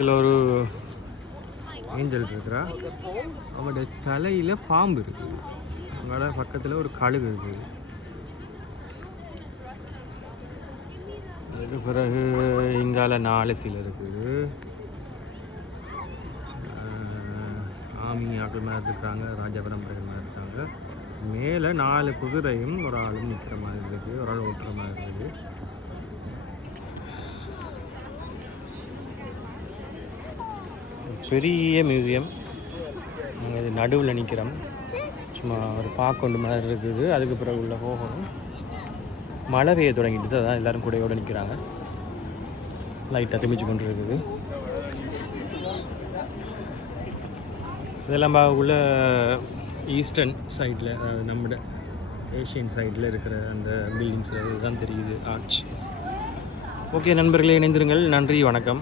இதில் ஒரு ஏஞ்சல் இருக்கிறா. அவனுடைய தலையில் பாம்பு இருக்குது அவங்களோட பக்கத்தில் ஒரு கழுகு இருக்குது அதுக்கு பிறகு இங்கால நாலு சில இருக்குது. ஆஹ் ஆமி ஆக்கள் மாதிரி இருக்காங்க ராஜபுரம் மாதிரி இருக்காங்க. மேலே நாலு குதிரையும் ஒரு ஆளும் நிற்கிற மாதிரி இருக்குது ஒரு ஆள் ஓட்டுற மாதிரி இருக்குது பெரிய மியூசியம் நாங்கள் இது நடுவில் நிற்கிறோம் சும்மா ஒரு பாக்கொண்டு மாதிரி இருக்குது. அதுக்கு பிறகு உள்ளே போகணும். மழை பெய்ய தொடங்கிட்டு அதான் எல்லோரும் கூடையோடு நிற்கிறாங்க லைட்டாக திமிச்சு கொண்டு இருக்குது இதெல்லாம் உள்ள ஈஸ்டர்ன் சைடில் நம்மட ஏஷியன் சைடில் இருக்கிற அந்த பில்டிங்ஸ் அதுதான் தெரியுது. ஆர்ச் ஓகே நண்பர்களே இணைந்திருங்கள். நன்றி வணக்கம்.